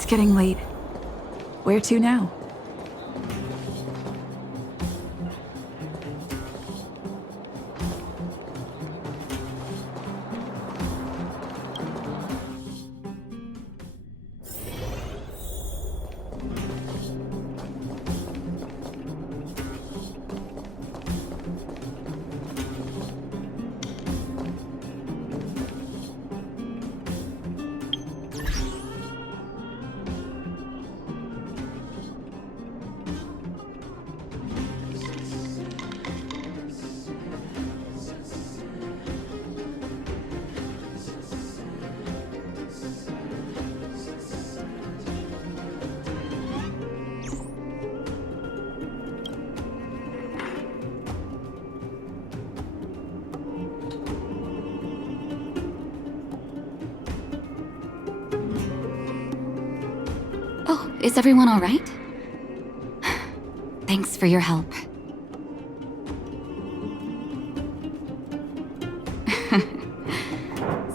It's getting late. Where to now? Oh, is everyone all right? Thanks for your help.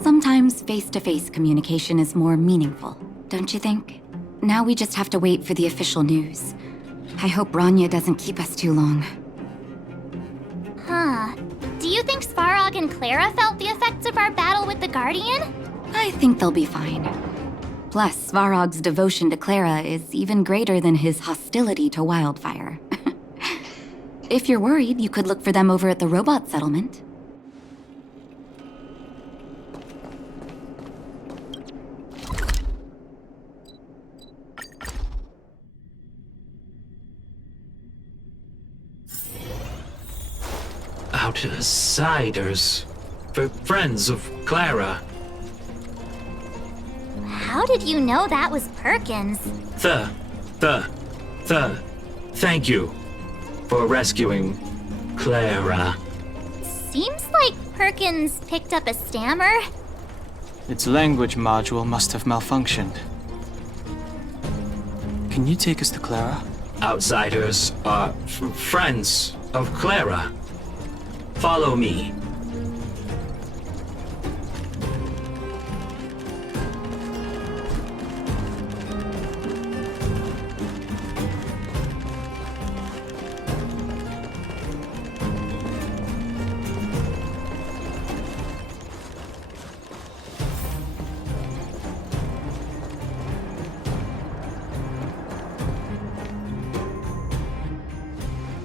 Sometimes face-to-face communication is more meaningful, don't you think? Now we just have to wait for the official news. I hope Rania doesn't keep us too long. Huh. Do you think Svarog and Clara felt the effects of our battle with the Guardian? I think they'll be fine. Plus, Svarog's devotion to Clara is even greater than his hostility to Wildfire. If you're worried, you could look for them over at the robot settlement. Outsiders. For friends of Clara. How did you know that was Perkins? Thank you for rescuing Clara. Seems like Perkins picked up a stammer. Its language module must have malfunctioned. Can you take us to Clara? Outsiders are friends of Clara. Follow me.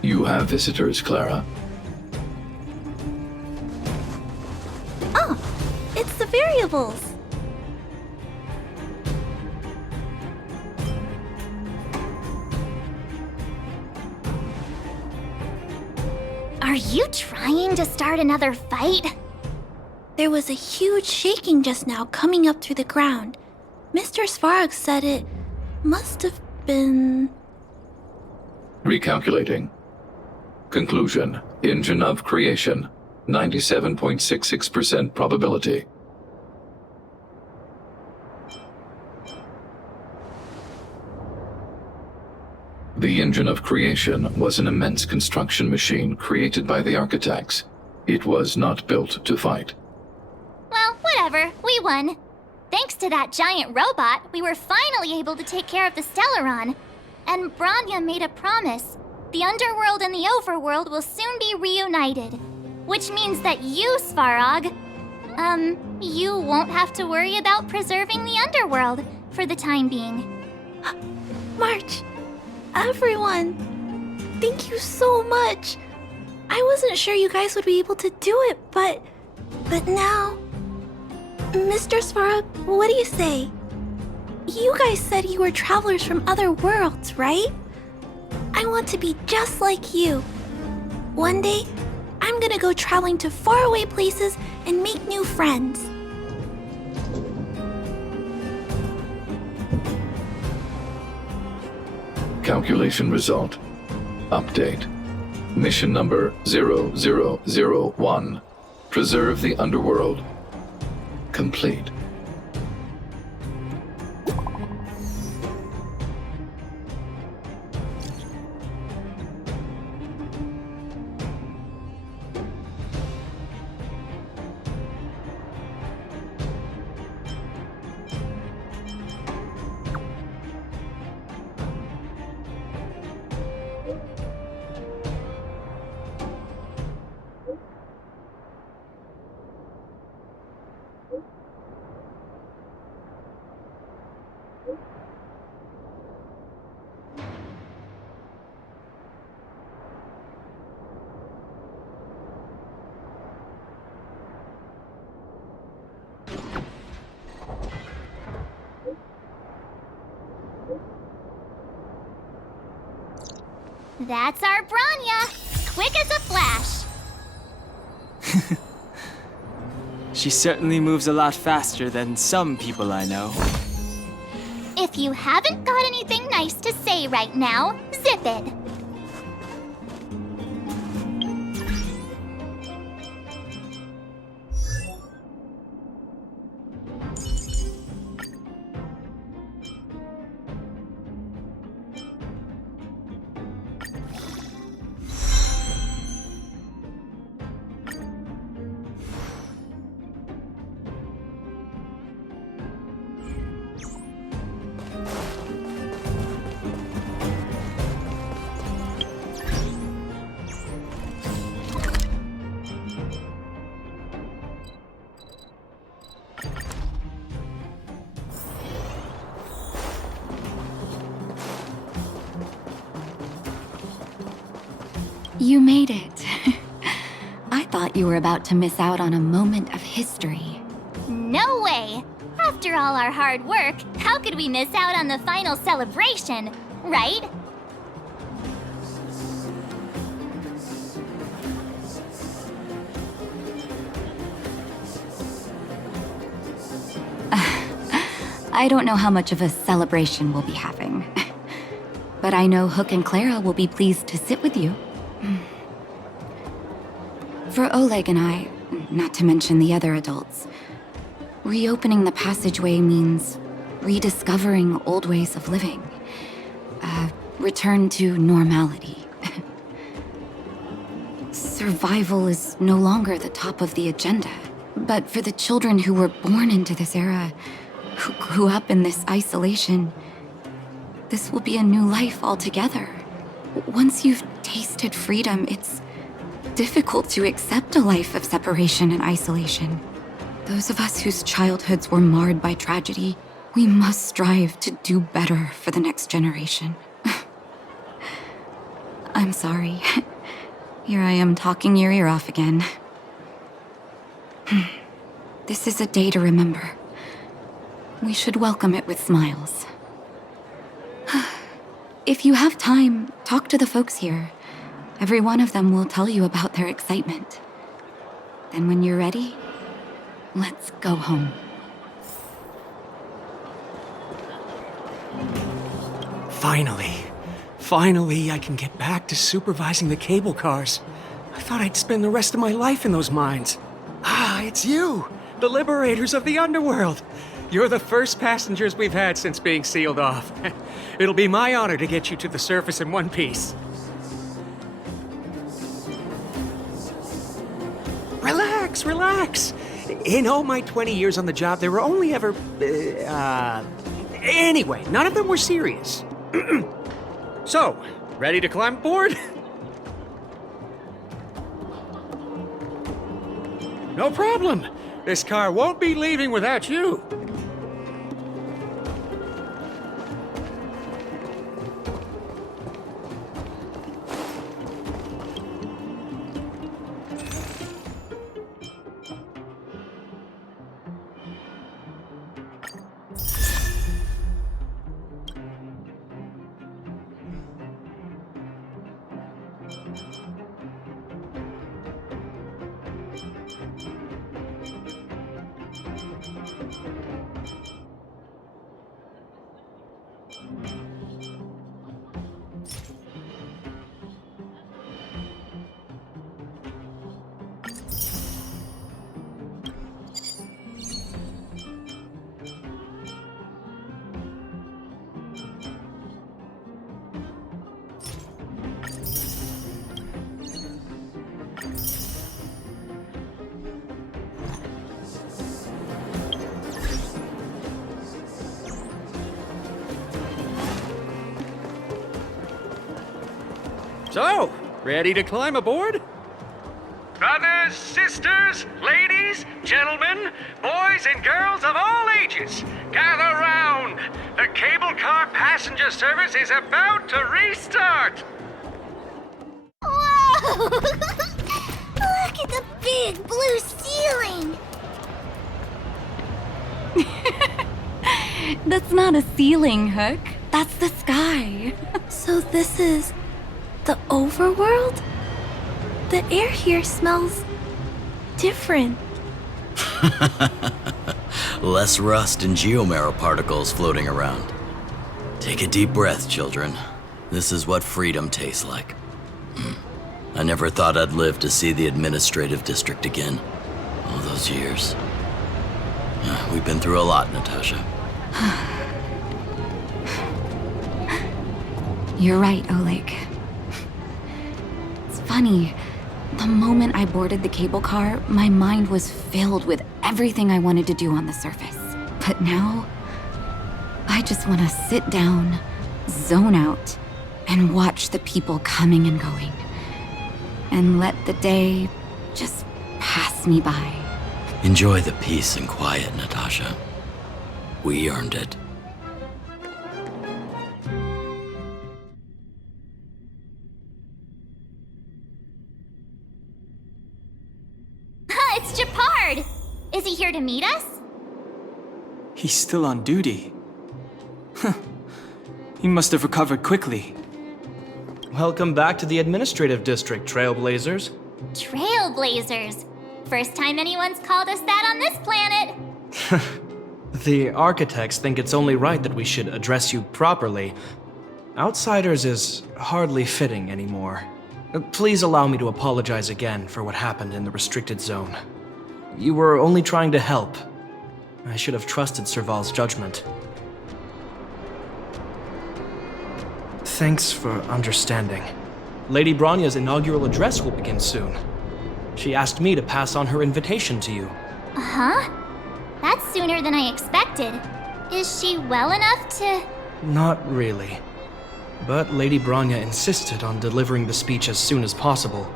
You have visitors, Clara. Oh, it's the variables. Are you trying to start another fight? There was a huge shaking just now coming up through the ground. Mr. Svarog said it must have been... Recalculating. Conclusion. Engine of creation. 97.66% probability. The engine of creation was an immense construction machine created by the architects. It was not built to fight. Well, whatever. We won. Thanks to that giant robot, we were finally able to take care of the Stellaron. And Branya made a promise. The Underworld and the Overworld will soon be reunited. Which means that you, Svarog, you won't have to worry about preserving the Underworld for the time being. March, everyone, thank you so much. I wasn't sure you guys would be able to do it, but now... Mr. Svarog, what do you say? You guys said you were travelers from other worlds, right? I want to be just like you. One day, I'm gonna go traveling to faraway places and make new friends. Calculation result. Update. Mission number 0001. Preserve the Underworld. Complete. That's our Branya. Quick as a flash. She certainly moves a lot faster than some people I know. If you haven't got anything nice to say right now, zip it. You made it. I thought you were about to miss out on a moment of history. No way! After all our hard work, how could we miss out on the final celebration, right? I don't know how much of a celebration we'll be having. But I know Hook and Clara will be pleased to sit with you. For Oleg and I, not to mention the other adults, reopening the passageway means rediscovering old ways of living. Return to normality. Survival is no longer the top of the agenda. But for the children who were born into this era, who grew up in this isolation, this will be a new life altogether. Once you've tasted freedom, it's difficult to accept a life of separation and isolation. Those of us whose childhoods were marred by tragedy, we must strive to do better for the next generation. I'm sorry. Here I am talking your ear off again. This is a day to remember. We should welcome it with smiles. If you have time, talk to the folks here. Every one of them will tell you about their excitement. Then when you're ready, let's go home. Finally, I can get back to supervising the cable cars. I thought I'd spend the rest of my life in those mines. Ah, it's you, the liberators of the underworld. You're the first passengers we've had since being sealed off. It'll be my honor to get you to the surface in one piece. Relax. In all my 20 years on the job, there were only ever... Anyway, none of them were serious. So, ready to climb aboard? No problem. This car won't be leaving without you. So, ready to climb aboard? Brothers, sisters, ladies, gentlemen, boys and girls of all ages, gather round. The cable car passenger service is about to restart. Whoa! Look at the big blue ceiling! That's not a ceiling, Hook. That's the sky. So this is The overworld? The air here smells different. Less rust and geomarrow particles floating around. Take a deep breath, children. This is what freedom tastes like. I never thought I'd live to see the administrative district again. All those years. We've been through a lot, Natasha. You're right, Oleg. It's funny. The moment I boarded the cable car, my mind was filled with everything I wanted to do on the surface. But now, I just want to sit down, zone out, and watch the people coming and going. And let the day just pass me by. Enjoy the peace and quiet, Natasha. We earned it. It's Japard! Is he here to meet us? He's still on duty. Huh. He must have recovered quickly. Welcome back to the administrative district, Trailblazers. Trailblazers. First time anyone's called us that on this planet. The architects think it's only right that we should address you properly. Outsiders is hardly fitting anymore. Please allow me to apologize again for what happened in the restricted zone. You were only trying to help. I should have trusted Serval's judgment. Thanks for understanding. Lady Bronya's inaugural address will begin soon. She asked me to pass on her invitation to you. Uh-huh. That's sooner than I expected. Is she well enough to... Not really. But Lady Bronya insisted on delivering the speech as soon as possible.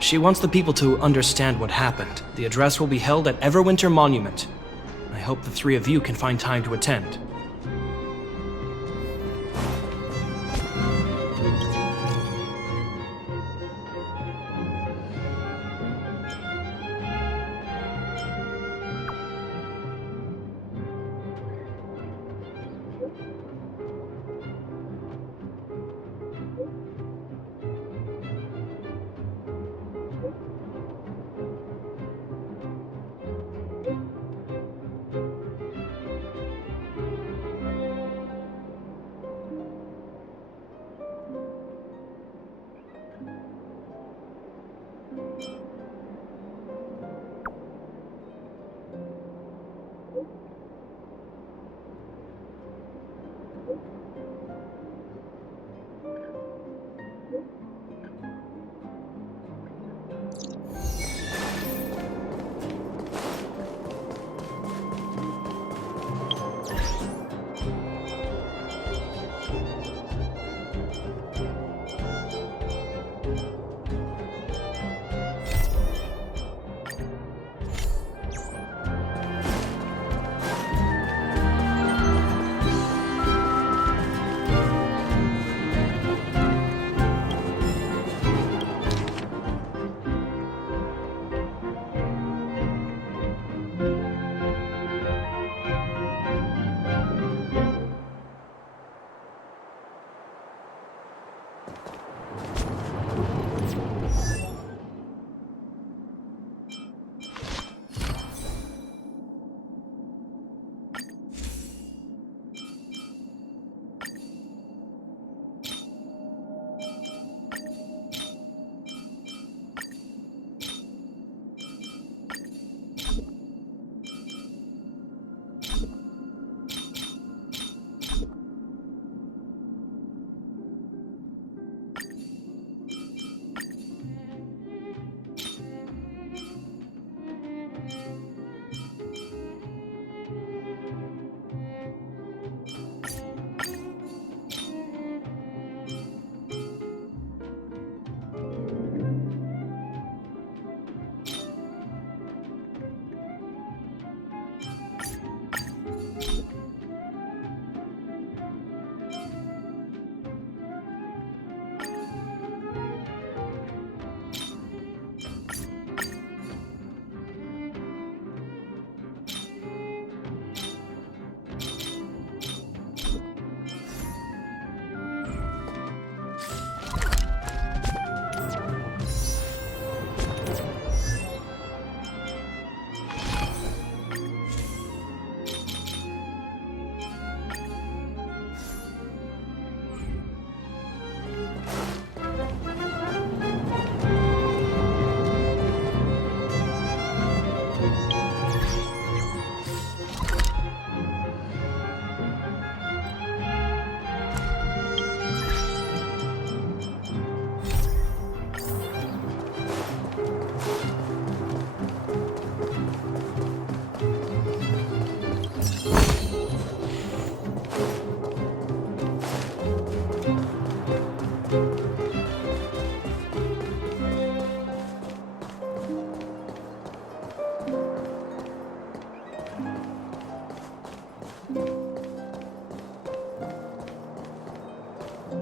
She wants the people to understand what happened. The address will be held at Everwinter Monument. I hope the three of you can find time to attend.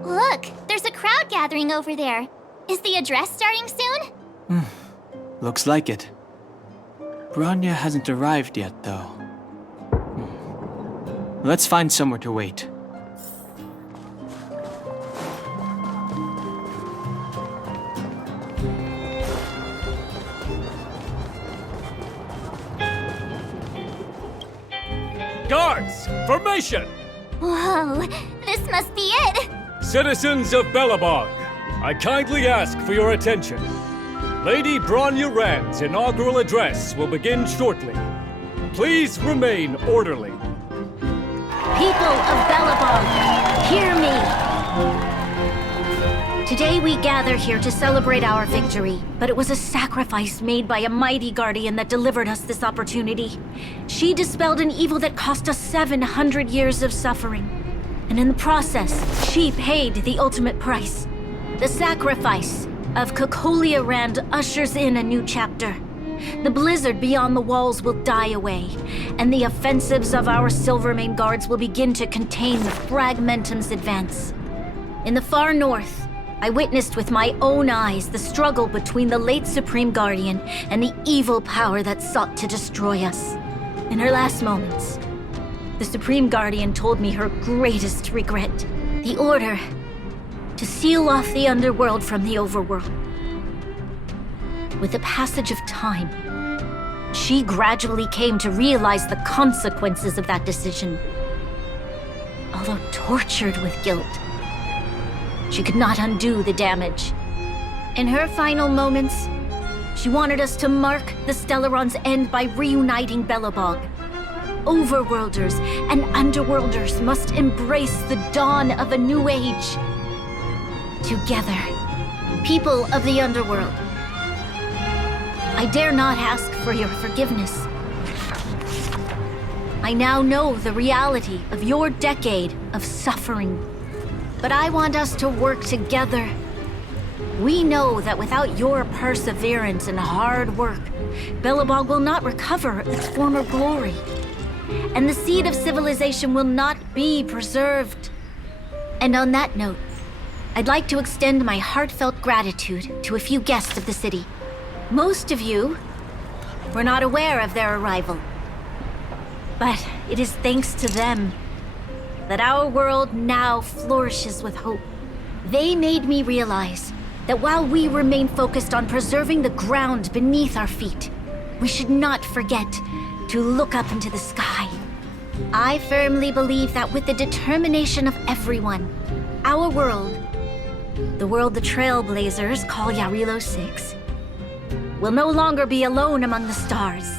Look, there's a crowd gathering over there. Is the address starting soon? Looks like it. Bronya hasn't arrived yet, though. Let's find somewhere to wait. Guards, formation! Whoa, this must be it! Citizens of Belobog, I kindly ask for your attention. Lady Bronya Rand's inaugural address will begin shortly. Please remain orderly. People of Belobog, hear me! Today we gather here to celebrate our victory, but it was a sacrifice made by a mighty guardian that delivered us this opportunity. She dispelled an evil that cost us 700 years of suffering. And in the process, she paid the ultimate price. The sacrifice of Kokolia Rand ushers in a new chapter. The blizzard beyond the walls will die away, and the offensives of our Silvermane guards will begin to contain the Fragmentum's advance. In the far north, I witnessed with my own eyes the struggle between the late Supreme Guardian and the evil power that sought to destroy us. In her last moments, the Supreme Guardian told me her greatest regret, the order to seal off the underworld from the overworld. With the passage of time, she gradually came to realize the consequences of that decision. Although tortured with guilt, she could not undo the damage. In her final moments, she wanted us to mark the Stellaron's end by reuniting Belobog. Overworlders and underworlders must embrace the dawn of a new age. Together, people of the underworld, I dare not ask for your forgiveness. I now know the reality of your decade of suffering. But I want us to work together. We know that without your perseverance and hard work, Belobog will not recover its former glory. And the seed of civilization will not be preserved. And on that note, I'd like to extend my heartfelt gratitude to a few guests of the city. Most of you were not aware of their arrival. But it is thanks to them that our world now flourishes with hope. They made me realize that while we remain focused on preserving the ground beneath our feet, we should not forget to look up into the sky. I firmly believe that with the determination of everyone, our world, the world the Trailblazers call Yarilo 6, will no longer be alone among the stars.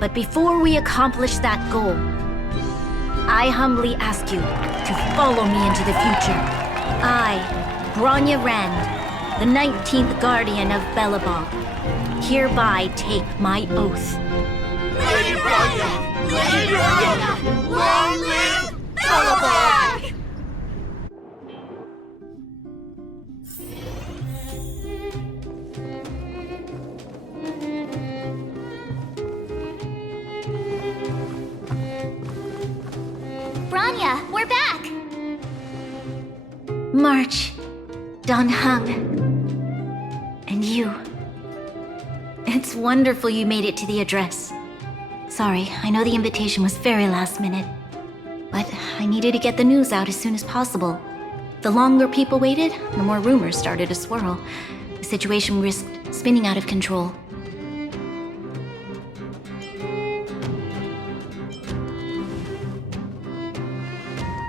But before we accomplish that goal, I humbly ask you to follow me into the future. I, Bronya Rand, the 19th Guardian of Belobog, hereby take my oath. Lady Bronya! Lady Bronya! Long live Belobog! Bronya, we're back! March, Don Hung, and you. It's wonderful you made it to the address. Sorry, I know the invitation was very last minute, but I needed to get the news out as soon as possible. The longer people waited, the more rumors started to swirl. The situation risked spinning out of control.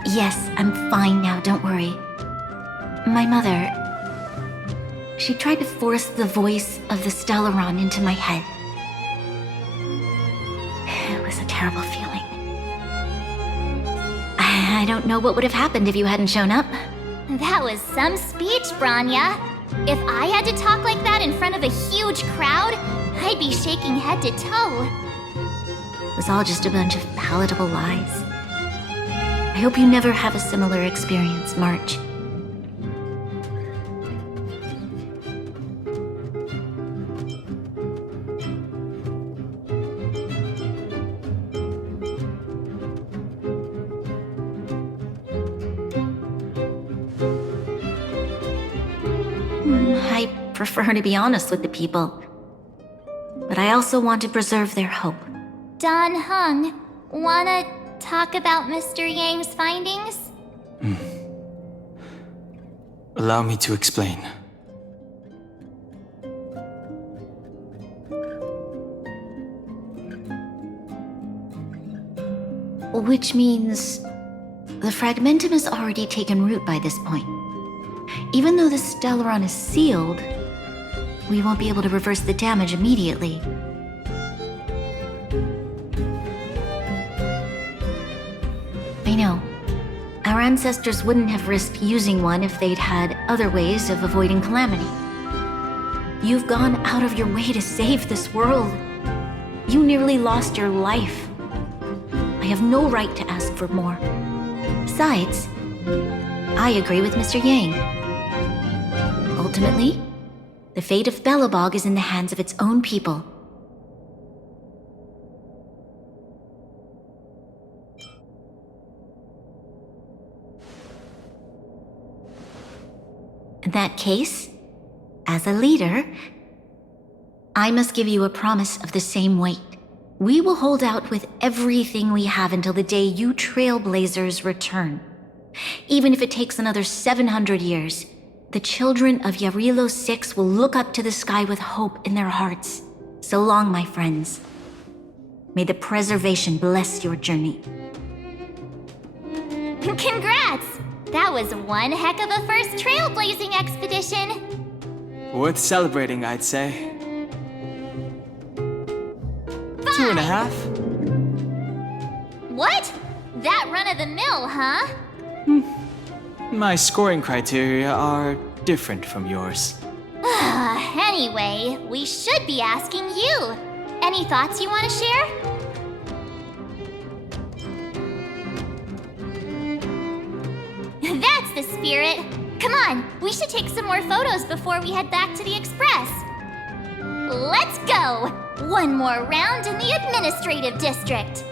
Yes, I'm fine now, don't worry. My mother, she tried to force the voice of the Stellaron into my head. It was a terrible feeling. I don't know what would have happened if you hadn't shown up. That was some speech, Bronya. If I had to talk like that in front of a huge crowd, I'd be shaking head to toe. It was all just a bunch of palatable lies. I hope you never have a similar experience, March. I prefer to be honest with the people. But I also want to preserve their hope. Don Hung, wanna talk about Mr. Yang's findings? Allow me to explain. Which means the fragmentum has already taken root by this point. Even though the Stellaron is sealed, we won't be able to reverse the damage immediately. I know. Our ancestors wouldn't have risked using one if they'd had other ways of avoiding calamity. You've gone out of your way to save this world. You nearly lost your life. I have no right to ask for more. Besides, I agree with Mr. Yang. Ultimately, the fate of Belobog is in the hands of its own people. In that case, as a leader, I must give you a promise of the same weight. We will hold out with everything we have until the day you Trailblazers return. Even if it takes another 700 years, the children of Yarilo 6 will look up to the sky with hope in their hearts. So long, my friends. May the preservation bless your journey. Congrats! That was one heck of a first trailblazing expedition! Worth celebrating, I'd say. 2.5? What? That run-of-the-mill, huh? My scoring criteria are different from yours. Anyway, we should be asking you. Any thoughts you want to share? That's the spirit. Come on, we should take some more photos before we head back to the Express. Let's go! One more round in the administrative district.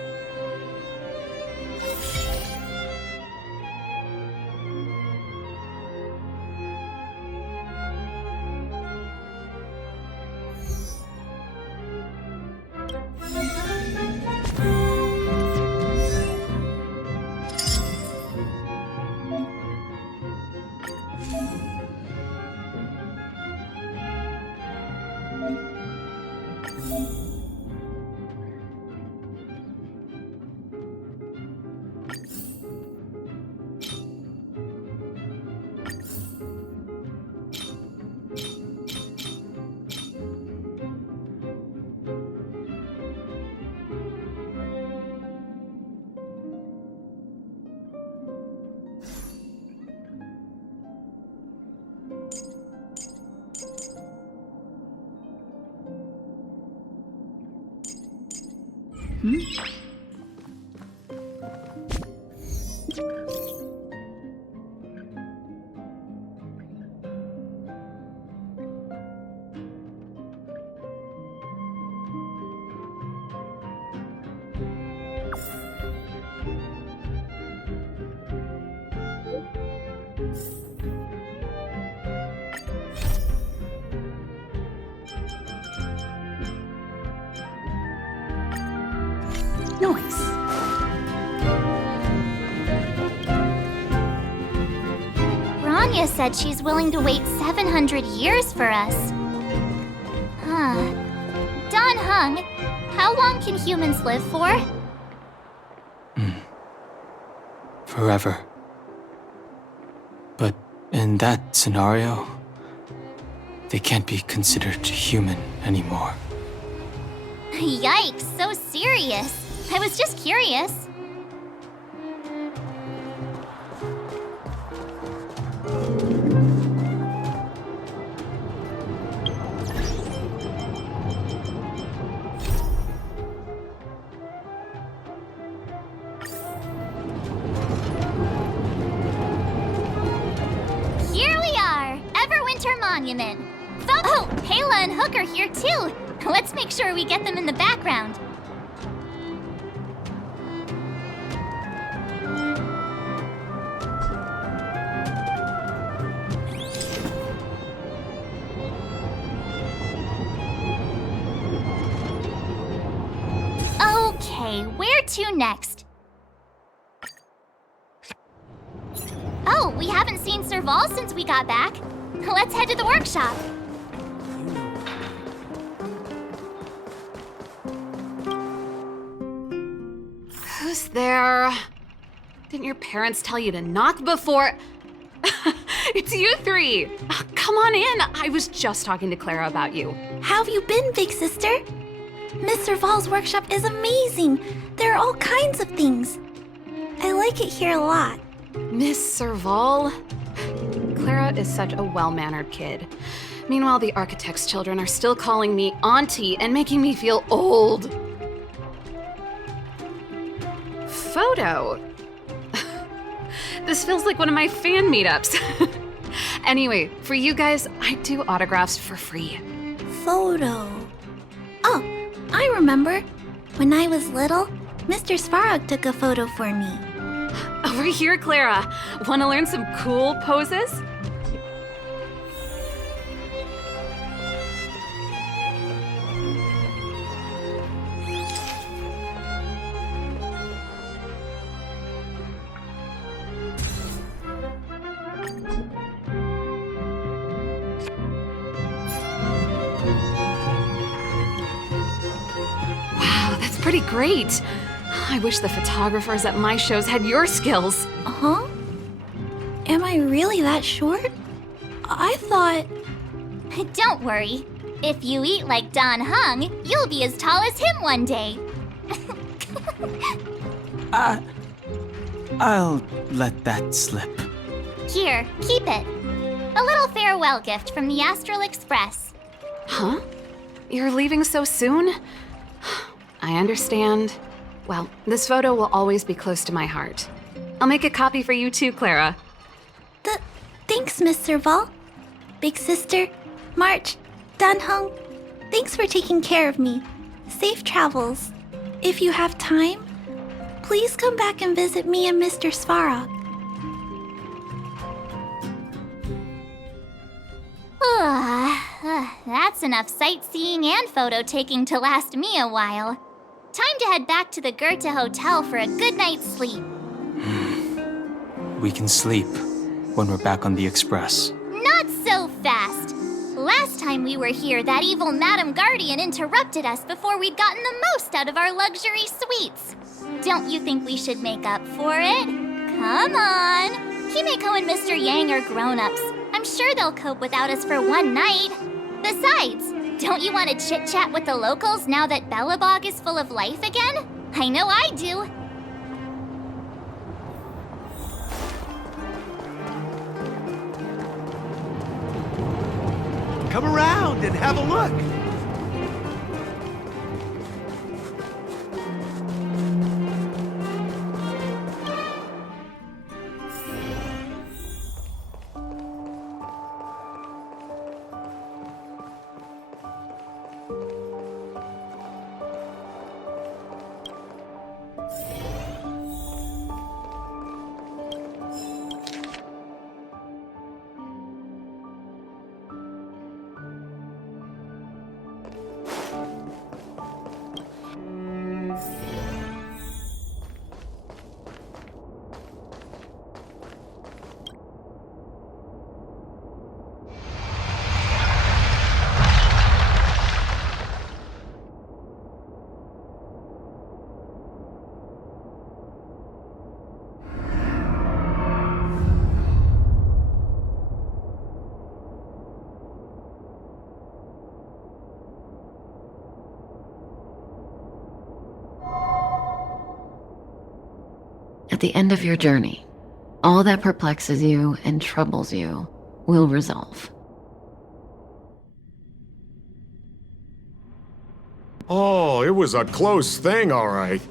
Nice. Rania said she's willing to wait 700 years for us. Huh. Don Hung, how long can humans live for? Forever. But in that scenario, they can't be considered human anymore. Yikes, so serious. I was just curious. Here we are, Everwinter Monument. Oh, Kayla and Hook are here too. Let's make sure we get them in the background. to next? Oh, we haven't seen Serval since we got back. Let's head to the workshop. Who's there? Didn't your parents tell you to knock before? It's you three. Come on in. I was just talking to Clara about you. How have you been, big sister? Miss Serval's workshop is amazing. There are all kinds of things. I like it here a lot. Miss Serval? Clara is such a well-mannered kid. Meanwhile, the architect's children are still calling me auntie and making me feel old. Photo? This feels like one of my fan meetups. Anyway, for you guys, I do autographs for free. Photo. Oh, I remember. When I was little, Mr. Svarog took a photo for me. Over here, Clara. Want to learn some cool poses? Wow, that's pretty great. I wish the photographers at my shows had your skills. Huh? Am I really that short? I thought... Don't worry. If you eat like Don Hung, you'll be as tall as him one day. I'll let that slip. Here, keep it. A little farewell gift from the Astral Express. Huh? You're leaving so soon? I understand. Well, this photo will always be close to my heart. I'll make a copy for you too, Clara. Thanks, Miss Serval. Big sister, March, Danhung, thanks for taking care of me. Safe travels. If you have time, please come back and visit me and Mr. Svarog. That's enough sightseeing and photo taking to last me a while. Time to head back to the Goethe Hotel for a good night's sleep. We can sleep when we're back on the Express. Not so fast. Last time we were here, that evil Madam Guardian interrupted us before we'd gotten the most out of our luxury suites. Don't you think we should make up for it? Come on. Himeko and Mr. Yang are grown-ups. I'm sure they'll cope without us for one night. Besides, don't you want to chit-chat with the locals now that Belobog is full of life again? I know I do. Come around and have a look. At the end of your journey, all that perplexes you and troubles you will resolve. Oh, it was a close thing, all right.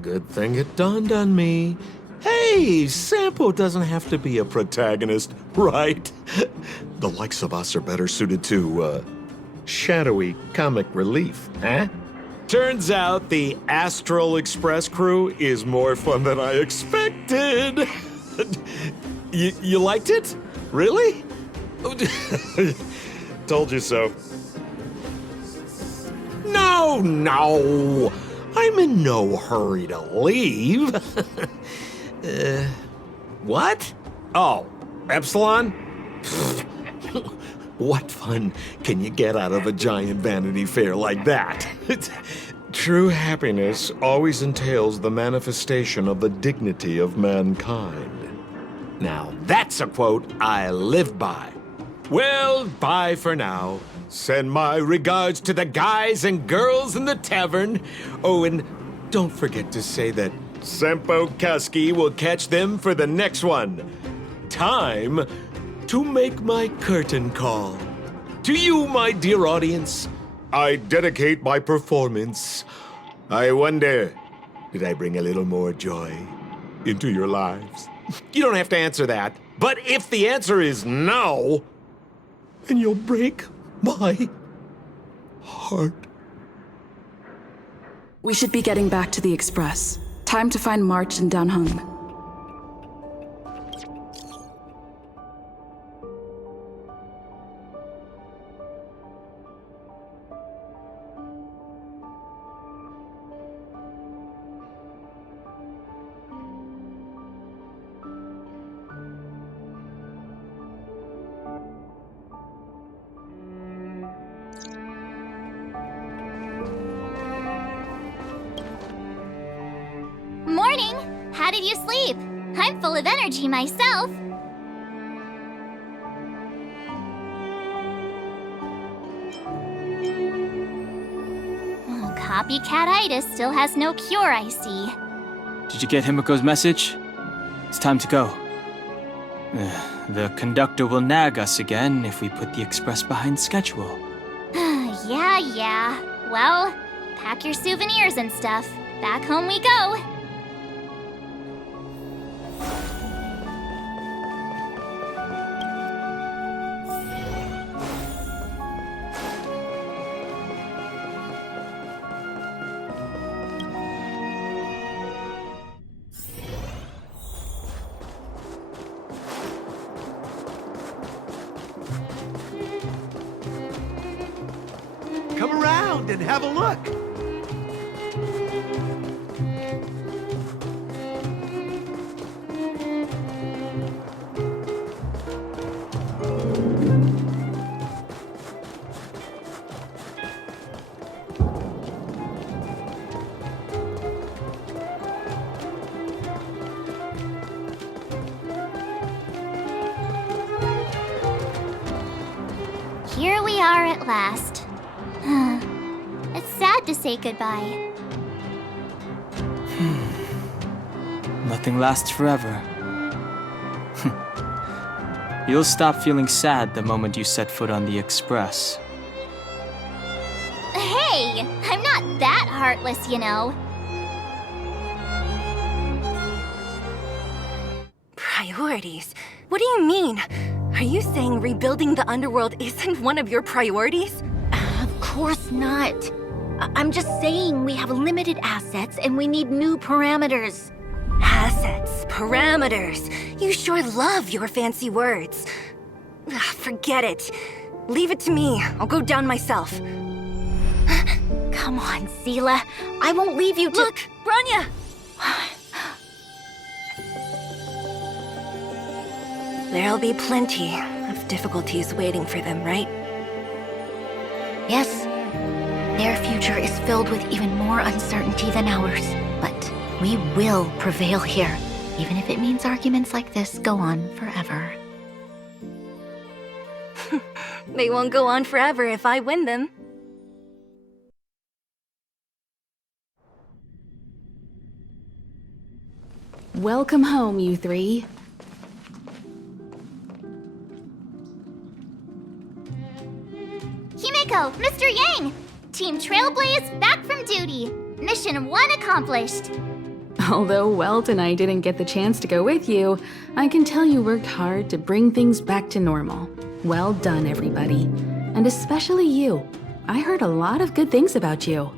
Good thing it dawned on me. Hey, Sampo doesn't have to be a protagonist, right? The likes of us are better suited to, shadowy comic relief, huh? Turns out the Astral Express crew is more fun than I expected. You liked it? Really? Told you so. No! I'm in no hurry to leave. What? Oh, Epsilon? What fun can you get out of a giant Vanity Fair like that? True happiness always entails the manifestation of the dignity of mankind. Now, that's a quote I live by. Well, bye for now. Send my regards to the guys and girls in the tavern. Oh, and don't forget to say that Sempo Kasky will catch them for the next one. Time to make my curtain call. To you, my dear audience, I dedicate my performance. I wonder, did I bring a little more joy into your lives? You don't have to answer that. But if the answer is no, then you'll break my heart. We should be getting back to the Express. Time to find March and Danhung. Morning! How did you sleep? I'm full of energy myself. Oh, copycat-itis still has no cure, I see. Did you get Himiko's message? It's time to go. The conductor will nag us again if we put the express behind schedule. Yeah. Well, pack your souvenirs and stuff. Back home we go. Come around and have a look. Here we are at last. It's sad to say goodbye. Nothing lasts forever. You'll stop feeling sad the moment you set foot on the express. Hey! I'm not that heartless, you know. Priorities? What do you mean? Are you saying rebuilding the underworld isn't one of your priorities? Of course not. I'm just saying we have limited assets and we need new parameters. Assets, parameters. You sure love your fancy words. Forget it. Leave it to me. I'll go down myself. Come on, Seela. I won't leave you to— Look, Branya! There'll be plenty of difficulties waiting for them, right? Yes. Their future is filled with even more uncertainty than ours. But we will prevail here, even if it means arguments like this go on forever. They won't go on forever if I win them. Welcome home, you three. Himiko, Mr. Yang! Team Trailblaze back from duty. Mission 1 accomplished. Although Welt and I didn't get the chance to go with you, I can tell you worked hard to bring things back to normal. Well done, everybody. And especially you. I heard a lot of good things about you.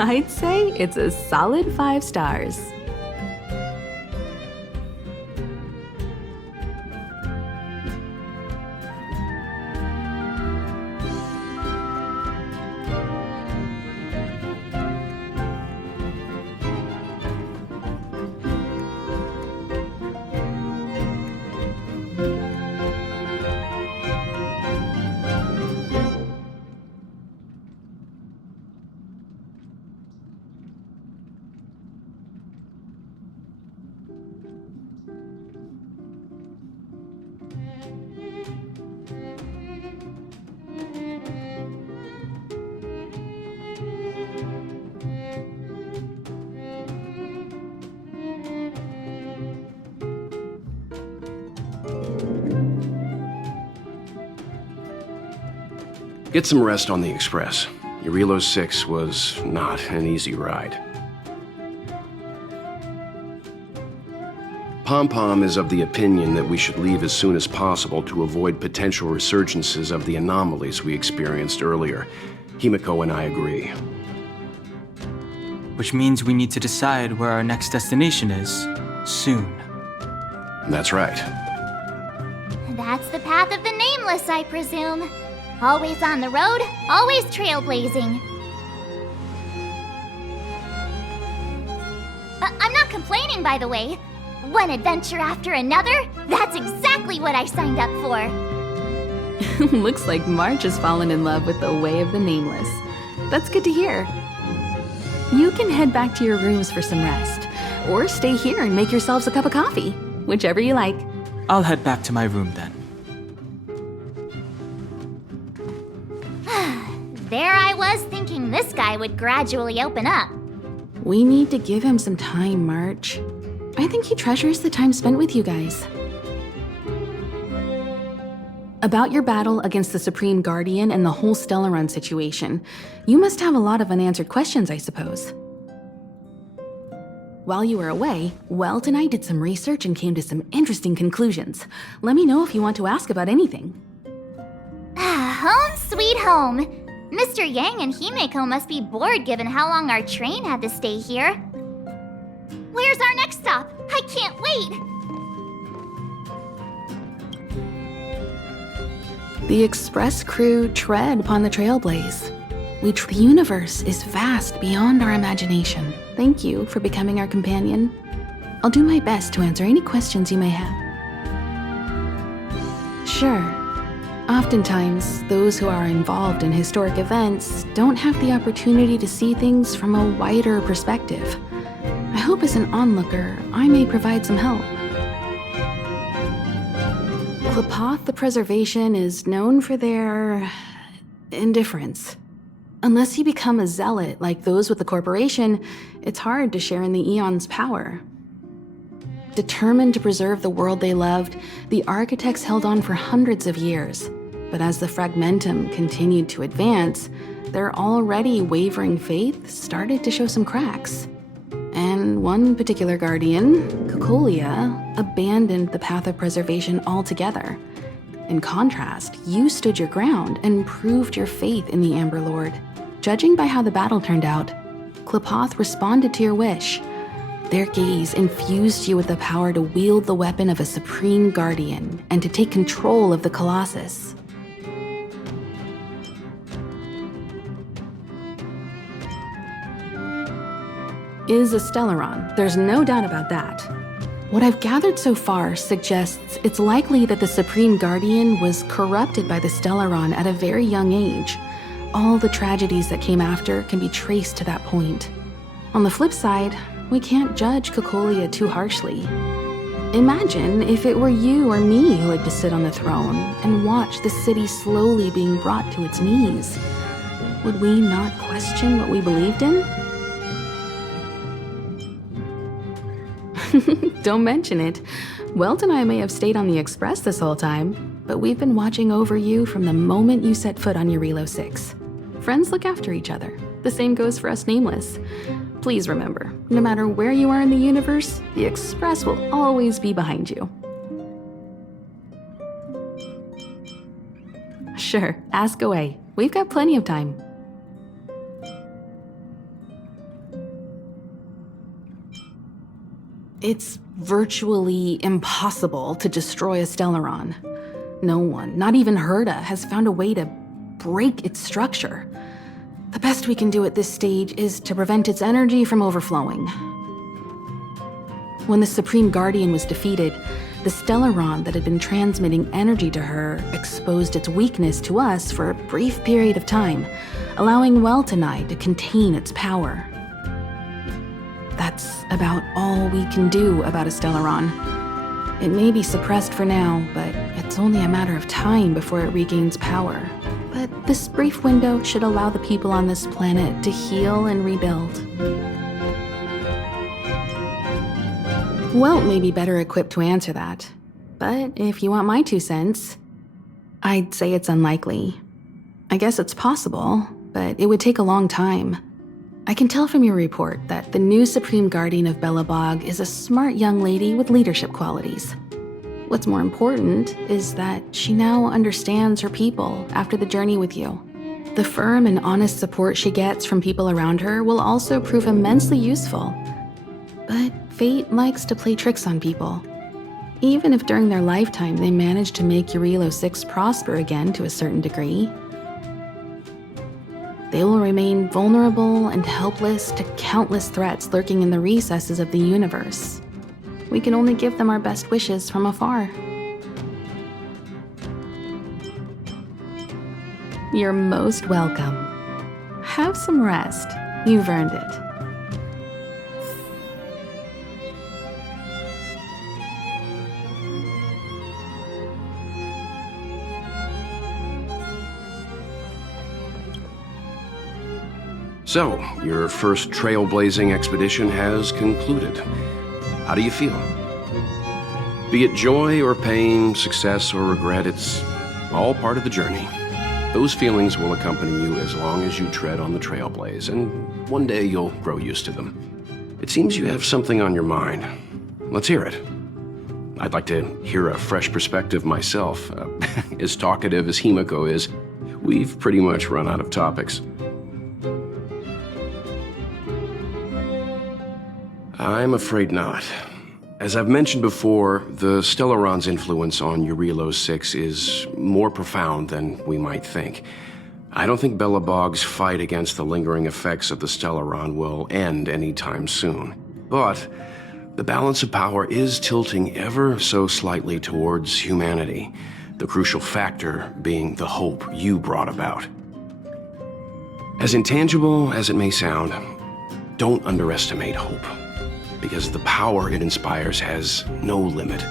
I'd say it's a solid 5 stars. Get some rest on the Express. Eurilo 6 was not an easy ride. Pom-Pom is of the opinion that we should leave as soon as possible to avoid potential resurgences of the anomalies we experienced earlier. Himiko and I agree. Which means we need to decide where our next destination is, soon. That's right. That's the path of the Nameless, I presume. Always on the road, always trailblazing. I'm not complaining, by the way. One adventure after another, that's exactly what I signed up for. Looks like March has fallen in love with the way of the Nameless. That's good to hear. You can head back to your rooms for some rest, or stay here and make yourselves a cup of coffee, whichever you like. I'll head back to my room then. There I was thinking this guy would gradually open up. We need to give him some time, March. I think he treasures the time spent with you guys. About your battle against the Supreme Guardian and the whole Stellaron situation, you must have a lot of unanswered questions, I suppose. While you were away, Welt and I did some research and came to some interesting conclusions. Let me know if you want to ask about anything. Home sweet home. Mr. Yang and Himeko must be bored given how long our train had to stay here. Where's our next stop? I can't wait! The Express crew tread upon the trailblaze. The universe is vast beyond our imagination. Thank you for becoming our companion. I'll do my best to answer any questions you may have. Sure. Oftentimes, those who are involved in historic events don't have the opportunity to see things from a wider perspective. I hope as an onlooker, I may provide some help. Klapoth the Preservation is known for their indifference. Unless you become a zealot like those with the corporation, it's hard to share in the Eon's power. Determined to preserve the world they loved, the architects held on for hundreds of years. But as the Fragmentum continued to advance, their already wavering faith started to show some cracks. And one particular guardian, Cocolia, abandoned the path of preservation altogether. In contrast, you stood your ground and proved your faith in the Amber Lord. Judging by how the battle turned out, Klapoth responded to your wish. Their gaze infused you with the power to wield the weapon of a supreme guardian and to take control of the Colossus. Is a Stellaron, there's no doubt about that. What I've gathered so far suggests it's likely that the Supreme Guardian was corrupted by the Stellaron at a very young age. All the tragedies that came after can be traced to that point. On the flip side, we can't judge Cocolia too harshly. Imagine if it were you or me who had to sit on the throne and watch the city slowly being brought to its knees. Would we not question what we believed in? Don't mention it. Welt and I may have stayed on the Express this whole time, but we've been watching over you from the moment you set foot on Eurilo 6. Friends look after each other. The same goes for us Nameless. Please remember, no matter where you are in the universe, the Express will always be behind you. Sure, ask away. We've got plenty of time. It's virtually impossible to destroy a Stellaron. No one, not even Herda, has found a way to break its structure. The best we can do at this stage is to prevent its energy from overflowing. When the Supreme Guardian was defeated, the Stellaron that had been transmitting energy to her exposed its weakness to us for a brief period of time, allowing Weltanite to contain its power. That's about all we can do about a Stellaron. It may be suppressed for now, but it's only a matter of time before it regains power. But this brief window should allow the people on this planet to heal and rebuild. Welt may be better equipped to answer that, but if you want my 2 cents, I'd say it's unlikely. I guess it's possible, but it would take a long time. I can tell from your report that the new Supreme Guardian of Belobog is a smart young lady with leadership qualities. What's more important is that she now understands her people after the journey with you. The firm and honest support she gets from people around her will also prove immensely useful. But fate likes to play tricks on people. Even if during their lifetime they manage to make Urilo 6 prosper again to a certain degree, they will remain vulnerable and helpless to countless threats lurking in the recesses of the universe. We can only give them our best wishes from afar. You're most welcome. Have some rest. You've earned it. So, your first trailblazing expedition has concluded. How do you feel? Be it joy or pain, success or regret, it's all part of the journey. Those feelings will accompany you as long as you tread on the trailblaze, and one day you'll grow used to them. It seems you have something on your mind. Let's hear it. I'd like to hear a fresh perspective myself. As talkative as Himiko is, we've pretty much run out of topics. I'm afraid not. As I've mentioned before, the Stellaron's influence on Urilo 6 is more profound than we might think. I don't think Belobog's fight against the lingering effects of the Stellaron will end anytime soon. But the balance of power is tilting ever so slightly towards humanity, the crucial factor being the hope you brought about. As intangible as it may sound, don't underestimate hope, because the power it inspires has no limit.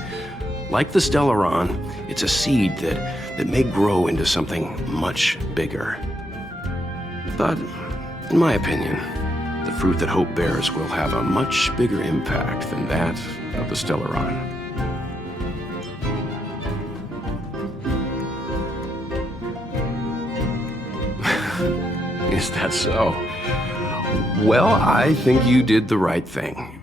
Like the Stellaron, it's a seed that may grow into something much bigger. But, in my opinion, the fruit that hope bears will have a much bigger impact than that of the Stellaron. Is that so? Well, I think you did the right thing.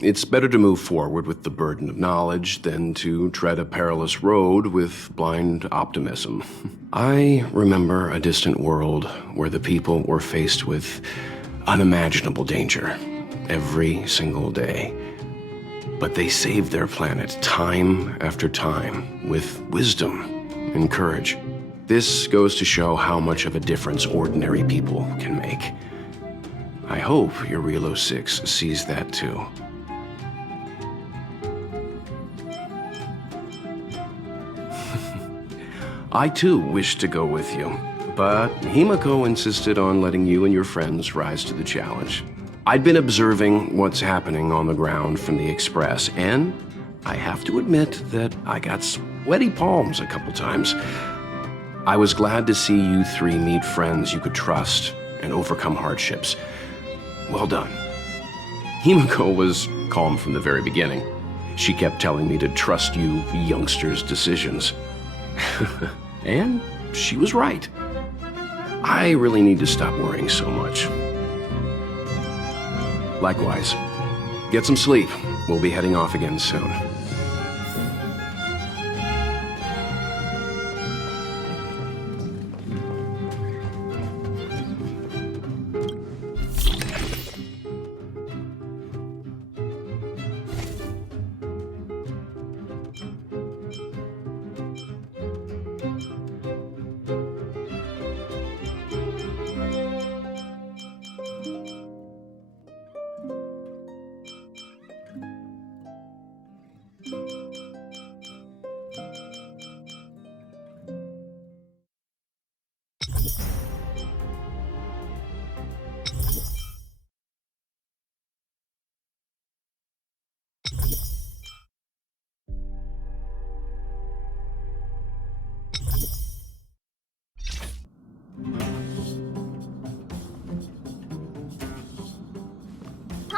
It's better to move forward with the burden of knowledge than to tread a perilous road with blind optimism. I remember a distant world where the people were faced with unimaginable danger every single day. But they saved their planet time after time with wisdom and courage. This goes to show how much of a difference ordinary people can make. I hope Urilo 6 sees that too. I too wished to go with you, but Himiko insisted on letting you and your friends rise to the challenge. I'd been observing what's happening on the ground from the Express, and I have to admit that I got sweaty palms a couple times. I was glad to see you 3 meet friends you could trust and overcome hardships. Well done. Himiko was calm from the very beginning. She kept telling me to trust you youngsters' decisions. And she was right. I really need to stop worrying so much. Likewise. Get some sleep. We'll be heading off again soon.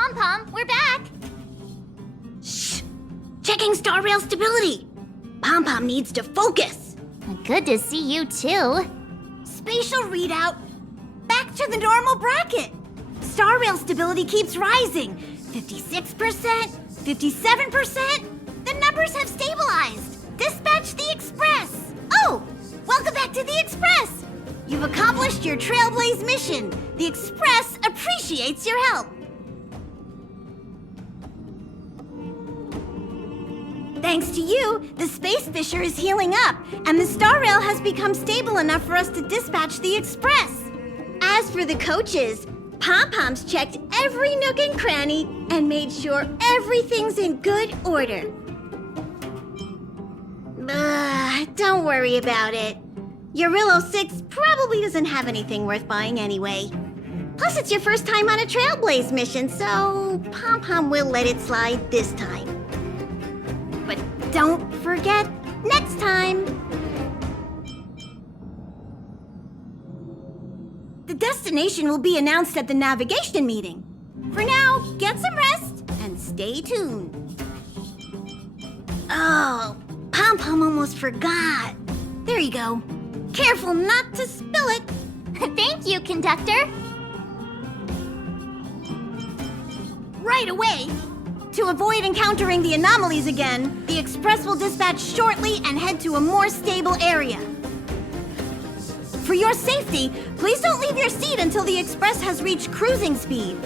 Pom-Pom, we're back! Shh! Checking Star Rail stability! Pom-Pom needs to focus! Good to see you too. Spatial readout! Back to the normal bracket! Star Rail stability keeps rising! 56%, 57%? The numbers have stabilized! Dispatch the Express! Oh! Welcome back to the Express! You've accomplished your Trailblaze mission. The Express appreciates your help. Thanks to you, the Space Fisher is healing up, and the Star Rail has become stable enough for us to dispatch the Express. As for the coaches, Pom-Pom's checked every nook and cranny and made sure everything's in good order. Don't worry about it. Eurillo 6 probably doesn't have anything worth buying anyway. Plus, it's your first time on a Trailblaze mission, so Pom-Pom will let it slide this time. But don't forget, next time! The destination will be announced at the navigation meeting. For now, get some rest and stay tuned. Oh, Pom-Pom almost forgot. There you go. Careful not to spill it. Thank you, conductor. Right away. To avoid encountering the anomalies again, the Express will dispatch shortly and head to a more stable area. For your safety, please don't leave your seat until the Express has reached cruising speed.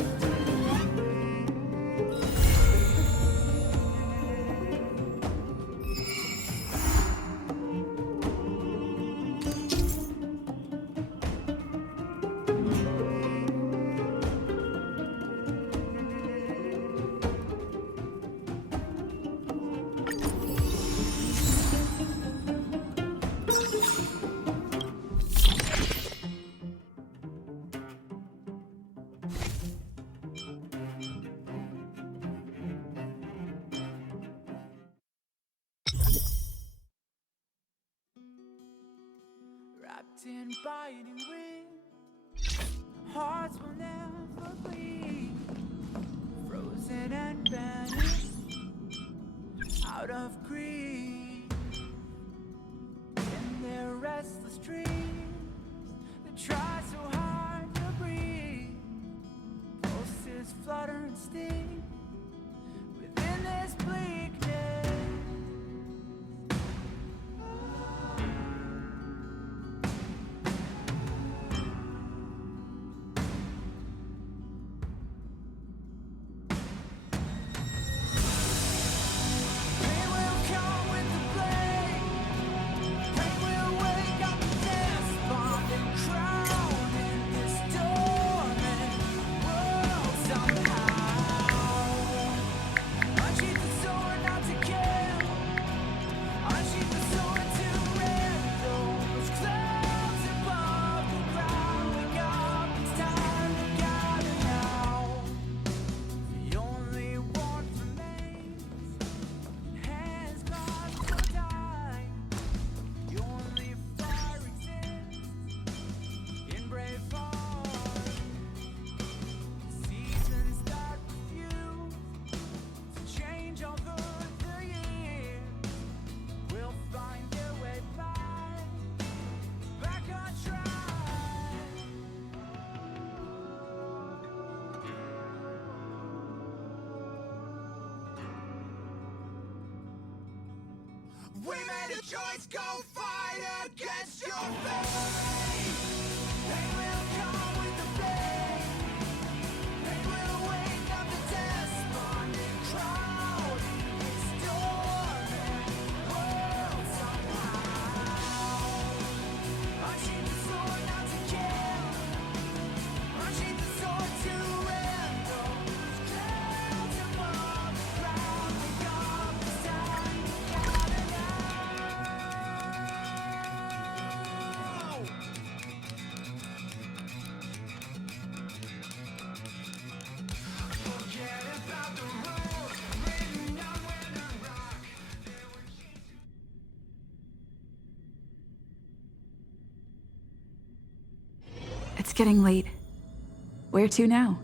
Wrapped in binding wind, hearts will never bleed, frozen and banished out of greed. In their restless dreams, they try so hard to breathe. Pulses flutter and sting within this bleakness. We made a choice, go fight against your fate. Pain will come with the pain. Pain will wake up the despondent crowd. Storming world somehow. Unsheathe the sword not to kill. Unsheathe the sword to end those clouds above the ground. Wake up, it's time to gather now. Forget about the rules written down with a rock. It's getting late. Where to now?